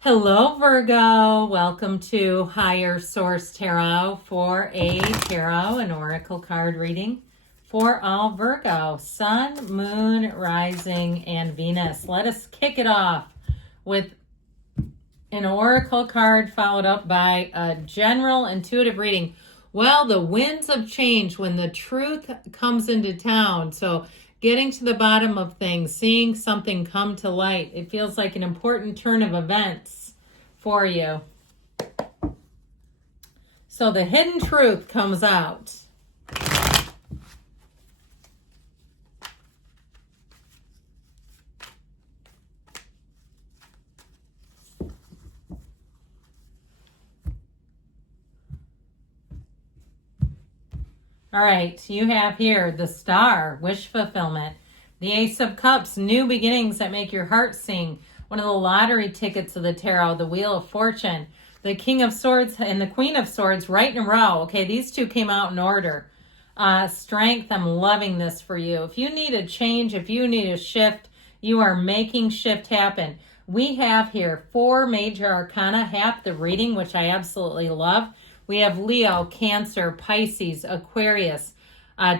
Hello, Virgo. Welcome to Higher Source Tarot for a tarot and oracle card reading for all Virgo, Sun, Moon, Rising, and Venus. Let us kick it off with an oracle card followed up by a general intuitive reading. Well, the winds of change when the truth comes into town. So getting to the bottom of things, seeing something come to light. It feels like an important turn of events for you. So the hidden truth comes out. All right, you have here the Star, wish fulfillment. The Ace of Cups, new beginnings that make your heart sing. One of the lottery tickets of the tarot, the Wheel of Fortune. The King of Swords and the Queen of Swords right in a row. Okay, these two came out in order. Strength, I'm loving this for you. If you need a change, if you need a shift, you are making shift happen. We have here 4 major arcana, half the reading, which I absolutely love. We have Leo, Cancer, Pisces, Aquarius,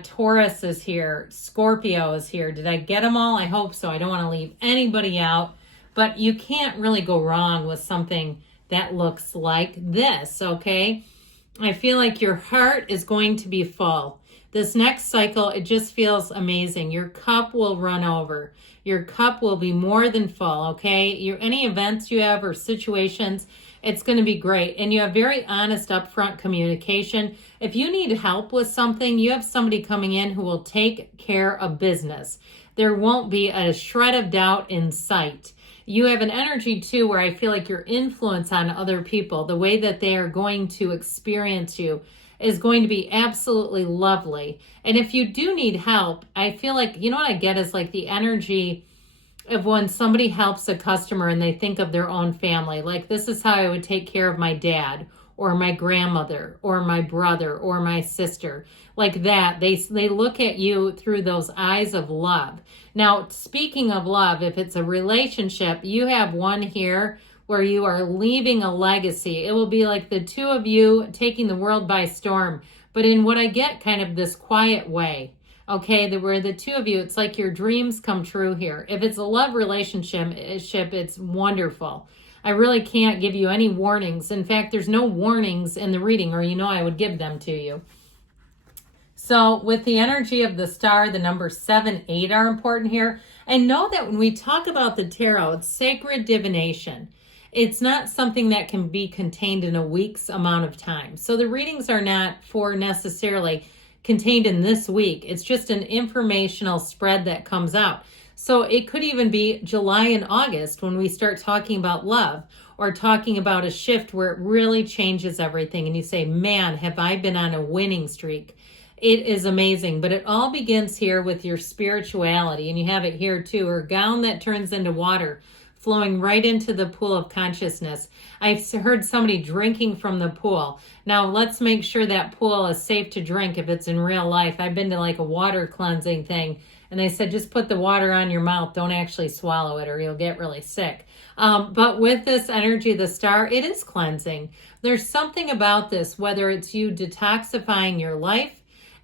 Taurus is here, Scorpio is here. Did I get them all? I hope so. I don't want to leave anybody out, but you can't really go wrong with something that looks like this, okay? I feel like your heart is going to be full. This next cycle, it just feels amazing. Your cup will run over. Your cup will be more than full, okay? Any events you have or situations, it's going to be great. And you have very honest, upfront communication. If you need help with something, you have somebody coming in who will take care of business. There won't be a shred of doubt in sight. You have an energy too where I feel like your influence on other people, the way that they are going to experience you, is going to be absolutely lovely. And if you do need help, I feel like, you know what I get is like the energy of when somebody helps a customer and they think of their own family. Like, this is how I would take care of my dad or my grandmother or my brother or my sister. Like that, they look at you through those eyes of love. Now, speaking of love, if it's a relationship, you have one here where you are leaving a legacy. It will be like the two of you taking the world by storm, but in what I get kind of this quiet way. Okay, where the two of you, it's like your dreams come true here. If it's a love relationship, it's wonderful. I really can't give you any warnings. In fact, there's no warnings in the reading, or I would give them to you. So with the energy of the Star, the number 7, 8 are important here. And know that when we talk about the tarot, it's sacred divination. It's not something that can be contained in a week's amount of time. So the readings are not for necessarily contained in this week. It's just an informational spread that comes out. So it could even be July and August when we start talking about love or talking about a shift where it really changes everything. And you say, man, have I been on a winning streak? It is amazing. But it all begins here with your spirituality. And you have it here too, or gown that turns into water, flowing right into the pool of consciousness. I've heard somebody drinking from the pool. Now, let's make sure that pool is safe to drink if it's in real life. I've been to like a water cleansing thing, and they said, just put the water on your mouth. Don't actually swallow it or you'll get really sick. But with this energy, the Star, it is cleansing. There's something about this, whether it's you detoxifying your life,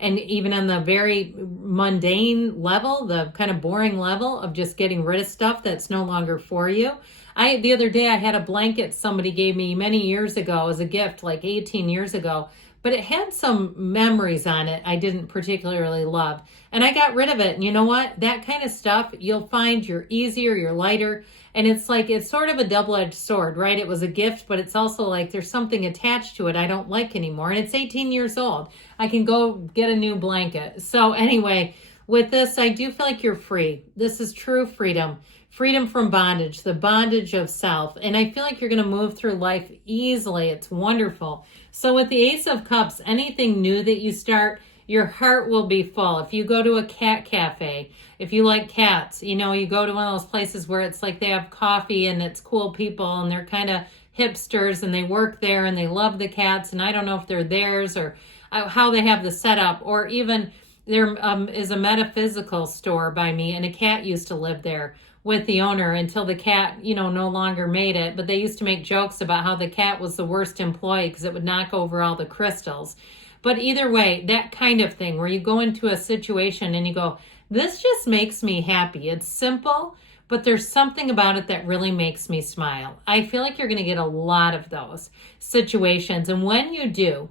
and even on the very mundane level, the kind of boring level of just getting rid of stuff that's no longer for you. The other day I had a blanket somebody gave me many years ago as a gift, like 18 years ago, but it had some memories on it I didn't particularly love. And I got rid of it. And you know what? That kind of stuff, you'll find you're easier, you're lighter. And it's sort of a double-edged sword, right? It was a gift, but it's also like there's something attached to it I don't like anymore. And it's 18 years old. I can go get a new blanket. So anyway, with this, I do feel like you're free. This is true freedom. Freedom from bondage, the bondage of self. And I feel like you're going to move through life easily. It's wonderful. So with the Ace of Cups, anything new that you start, your heart will be full. If you go to a cat cafe, if you like cats, you go to one of those places where it's like they have coffee and it's cool people and they're kind of hipsters and they work there and they love the cats. And I don't know if they're theirs or how they have the setup, or even there is a metaphysical store by me and a cat used to live there. with the owner until the cat, no longer made it. But they used to make jokes about how the cat was the worst employee because it would knock over all the crystals. But either way, that kind of thing where you go into a situation and you go, this just makes me happy. It's simple, but there's something about it that really makes me smile. I feel like you're going to get a lot of those situations. And when you do,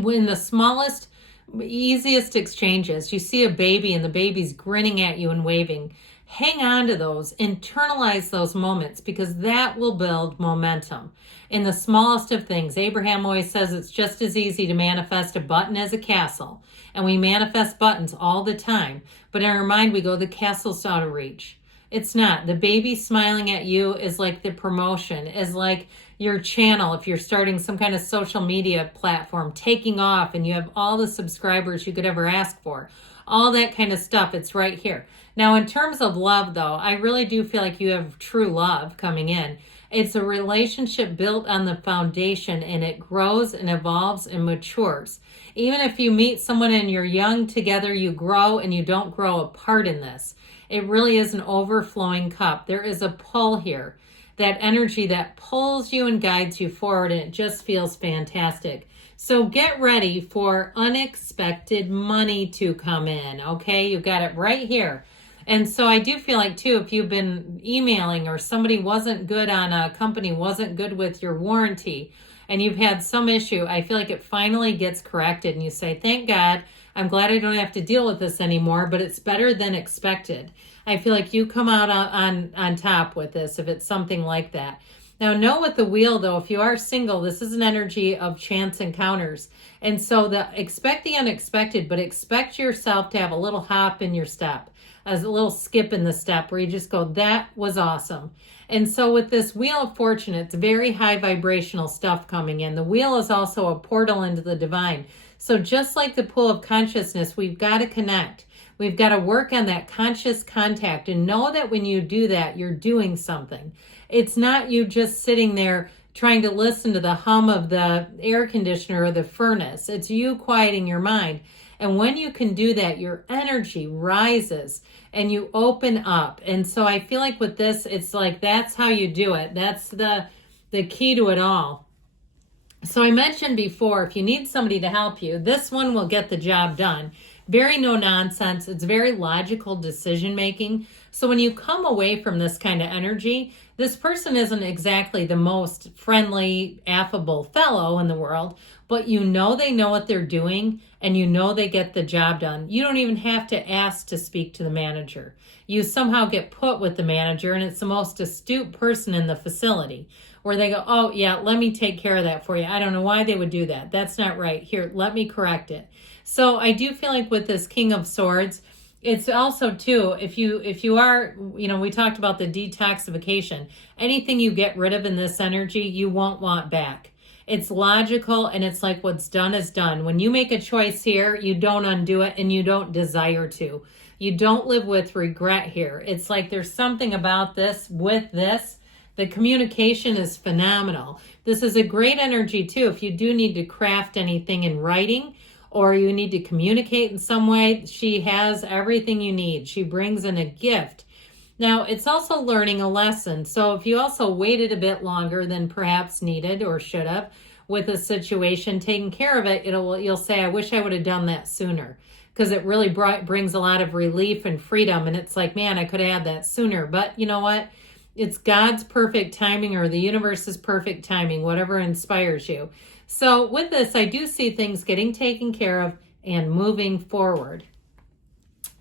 when the smallest, easiest exchanges, you see a baby and the baby's grinning at you and waving, hang on to those, internalize those moments, because that will build momentum in the smallest of things. Abraham always says it's just as easy to manifest a button as a castle. And we manifest buttons all the time. But in our mind, we go, the castle's out of reach. It's not. The baby smiling at you is like the promotion, is like your channel. If you're starting some kind of social media platform, taking off and you have all the subscribers you could ever ask for, all that kind of stuff, it's right here. Now, in terms of love, though, I really do feel like you have true love coming in. It's a relationship built on the foundation, and it grows and evolves and matures. Even if you meet someone and you're young together, you grow and you don't grow apart in this. It really is an overflowing cup. There is a pull here, that energy that pulls you and guides you forward, and it just feels fantastic. So get ready for unexpected money to come in, okay? You've got it right here. And so I do feel like, too, if you've been emailing or somebody wasn't good on a company, wasn't good with your warranty, and you've had some issue, I feel like it finally gets corrected and you say, thank God, I'm glad I don't have to deal with this anymore, but it's better than expected. I feel like you come out on top with this if it's something like that. Now, know with the wheel, though, if you are single, this is an energy of chance encounters. And so expect the unexpected, but expect yourself to have a little hop in your step, as a little skip in the step where you just go, that was awesome. And so with this Wheel of Fortune, it's very high vibrational stuff coming in. The wheel is also a portal into the divine. So just like the pool of consciousness, we've got to connect. We've got to work on that conscious contact and know that when you do that, you're doing something. It's not you just sitting there trying to listen to the hum of the air conditioner or the furnace. It's you quieting your mind. And when you can do that, your energy rises and you open up. And so I feel like with this, it's like that's how you do it. That's the key to it all. So I mentioned before, if you need somebody to help you, this one will get the job done. Very no nonsense. It's very logical decision making. So when you come away from this kind of energy, this person isn't exactly the most friendly, affable fellow in the world, but you know they know what they're doing and you know they get the job done. You don't even have to ask to speak to the manager. You somehow get put with the manager, and it's the most astute person in the facility where they go, oh yeah, let me take care of that for you. I don't know why they would do that. That's not right. Here, let me correct it. So I do feel like with this King of Swords, it's also too, if you are, we talked about the detoxification. Anything you get rid of in this energy, you won't want back. It's logical, and it's like what's done is done. When you make a choice here, you don't undo it, and you don't desire to. You don't live with regret here. It's like there's something about this, with this, the communication is phenomenal. This is a great energy too. If you do need to craft anything in writing, or you need to communicate in some way, she has everything you need. She brings in a gift. Now, it's also learning a lesson. So if you also waited a bit longer than perhaps needed or should have with a situation, taking care of it, you'll say, I wish I would have done that sooner, because it really brings a lot of relief and freedom. And it's like, man, I could have had that sooner. But you know what? It's God's perfect timing, or the universe's perfect timing, whatever inspires you. So with this, I do see things getting taken care of and moving forward.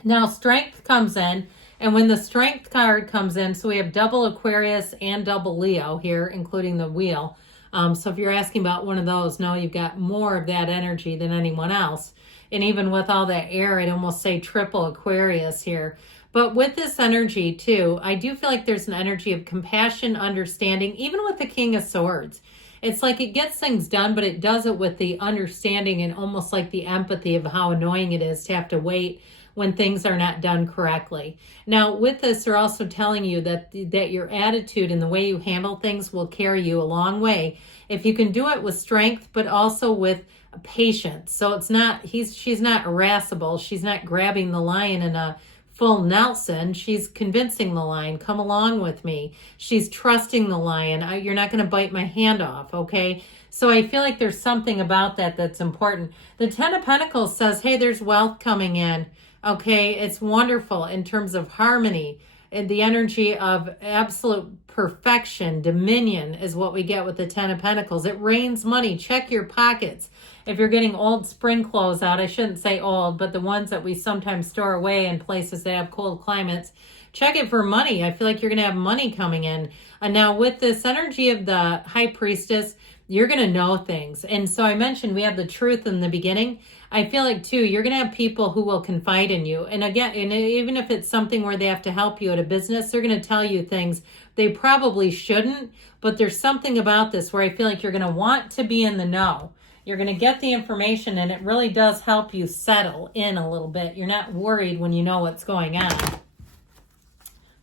Now, Strength comes in, and when the Strength card comes in, so we have double Aquarius and double Leo here, including the wheel. So if you're asking about one of those, no, you've got more of that energy than anyone else. And even with all that air, I'd almost say triple Aquarius here. But with this energy too, I do feel like there's an energy of compassion, understanding, even with the King of Swords. It's like it gets things done, but it does it with the understanding and almost like the empathy of how annoying it is to have to wait when things are not done correctly. Now, with this, they're also telling you that your attitude and the way you handle things will carry you a long way if you can do it with strength, but also with patience. So it's not she's not irascible. She's not grabbing the lion in a full Nelson. She's convincing the lion, come along with me. She's trusting the lion. You're not going to bite my hand off, okay? So I feel like there's something about that that's important. The Ten of Pentacles says, hey, there's wealth coming in, okay? It's wonderful in terms of harmony. And the energy of absolute perfection, dominion is what we get with the Ten of Pentacles. It rains money. Check your pockets. If you're getting old spring clothes out, I shouldn't say old, but the ones that we sometimes store away in places that have cold climates, check it for money. I feel like you're going to have money coming in. And now with this energy of the High Priestess, you're going to know things. And so I mentioned we have the truth in the beginning. I feel like, too, you're going to have people who will confide in you. And again, and even if it's something where they have to help you at a business, they're going to tell you things they probably shouldn't. But there's something about this where I feel like you're going to want to be in the know. You're going to get the information, and it really does help you settle in a little bit. You're not worried when you know what's going on.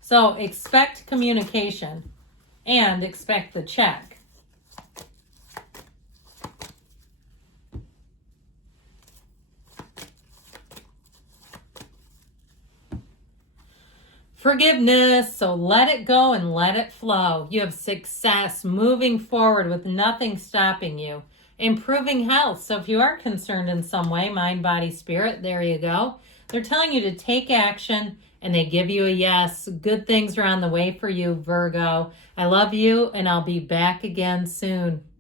So expect communication and expect the check. Forgiveness, so let it go and let it flow. You have success moving forward with nothing stopping you. Improving health, so if you are concerned in some way, mind, body, spirit, there you go. They're telling you to take action, and they give you a yes. Good things are on the way for you, Virgo. I love you, and I'll be back again soon.